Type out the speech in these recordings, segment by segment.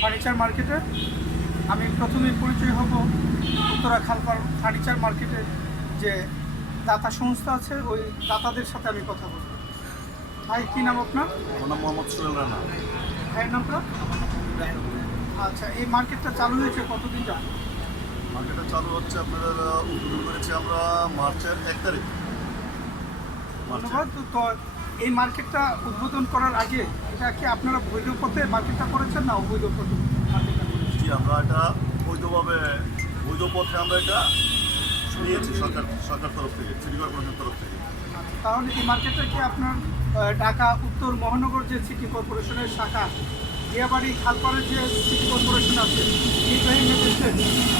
Furniture মার্কেটে। আমি প্রথমেই পরিচয় হব উত্তরা খালপাড় ফার্নিচার মার্কেটের যে দাতা সংস্থা আছে, ওই দাতাদের সাথে আমি কথা বলবো। ভাই, কী নাম আপনার? আমার নাম মোহাম্মদ সোহেল রানা। ভাইয়ের নামটা? আচ্ছা, এই মার্কেটটা চালু হয়েছে কতদিন যাবে? মার্কেটটা চালু হচ্ছে আপনাদের উদ্বোধন করেছি আমরা মার্চের 1 তারিখ। ধন্যবাদ। তো এই মার্কেটটা উদ্বোধন করার আগে এটা কি আপনারা বৈধ পথে মার্কেটটা করেছেন না অবৈধ পথে মার্কেটটা করেছেন? জি, আমরা এটা বৈধভাবে বৈধ পথে আমরা এটা নিয়েছি সরকার তরফ থেকে, সিটি কর্পোরেশনের তরফ থেকে। তাহলে এই মার্কেটটা কি আপনার ঢাকা উত্তর মহানগর যে সিটি কর্পোরেশনের শাখা, দিয়াবাড়ি খালপাড়ের যে সিটি কর্পোরেশন আছে, নির্বাহী ম্যাজিস্ট্রেট,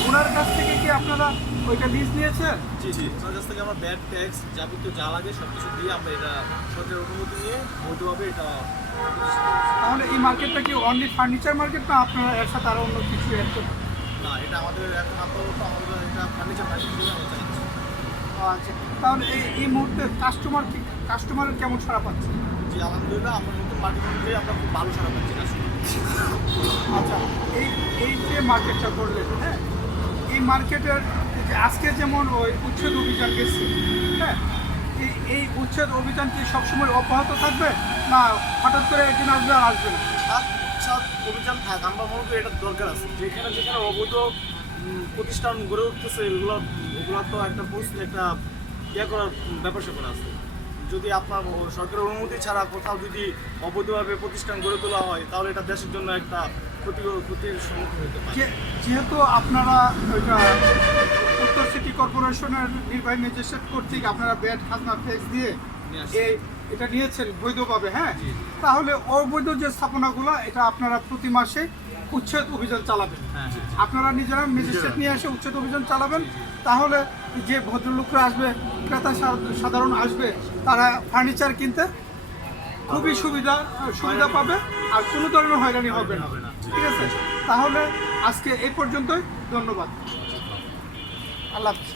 ওনার কাছ থেকে কি আপনারা ওইটা লিজ নিয়েছেন? জি জি, ওনার কাছ থেকে আমরা ব্যাড ট্যাক্স যাবতীয় যা লাগে সব কিছু দিয়ে আমরা এটা সরকারের অনুমতি নিয়ে বৈধভাবে এটা তাহলে এই মার্কেটটা কি অনলি ফার্নিচার মার্কেট, না আপনারা এর সাথে আরও অন্য কিছু অ্যাড করবেন? না, এটা আমাদের এখন আপাতত আমরা এটা ফার্নিচার মার্কেট হিসেবে আমরা চালাচ্ছি। আচ্ছা, তাহলে এই মুহূর্তে কাস্টমারের কেমন সাড়া পাচ্ছে? জি, আলহামদুলিল্লাহ আমরা নতুন মার্কেট অনুযায়ী আমরা খুব ভালো সারা পাচ্ছি কাস্টমার। আচ্ছা, এই যে মার্কেটটা করলেন, হ্যাঁ, এই মার্কেটের যে আজকে যেমন ওই উচ্ছেদ অভিযান গেছে, হ্যাঁ, এই উচ্ছেদ অভিযান কি সবসময় অব্যাহত থাকবে, না হঠাৎ করে একদিন আসবে আর আসবে না? অভিযান থাক, আমরা মনে করি এটা দরকার আছে। যেখানে যেখানে অবৈধ প্রতিষ্ঠান গড়ে উঠতেছে এগুলো তো একটা একটা করার ব্যাপার স্যাপার আছে। যদি আপনার সরকারের অনুমতি ছাড়া কোথাও যদি অবৈধভাবে প্রতিষ্ঠান গড়ে তোলা হয় তাহলে এটা দেশের জন্য একটা ক্ষতির সম্মুখীন হতে পারে। যেহেতু আপনারা ওইটা উত্তর সিটি কর্পোরেশনের নির্বাহী ম্যাজিস্ট্রেট কর্তৃক আপনারা ব্যাট খাজনা ট্যাক্স দিয়ে এটা নিয়েছেন বৈধভাবে, হ্যাঁ, তাহলে অবৈধ যে স্থাপনাগুলো এটা আপনারা প্রতি মাসে উচ্ছেদ অভিযান চালাবেন। আপনারা নিজেরা ম্যাজিস্ট্রেট নিয়ে এসে উচ্ছেদ অভিযান চালাবেন, তাহলে যে ভদ্রলোকরা আসবে, ক্রেতা সাধারণ আসবে, তারা ফার্নিচার কিনতে খুবই সুবিধা পাবে আর কোনো ধরনের হয়রানি হবে না। ঠিক আছে, তাহলে আজকে এই পর্যন্তই। ধন্যবাদ। আল্লাহ হাফেজ।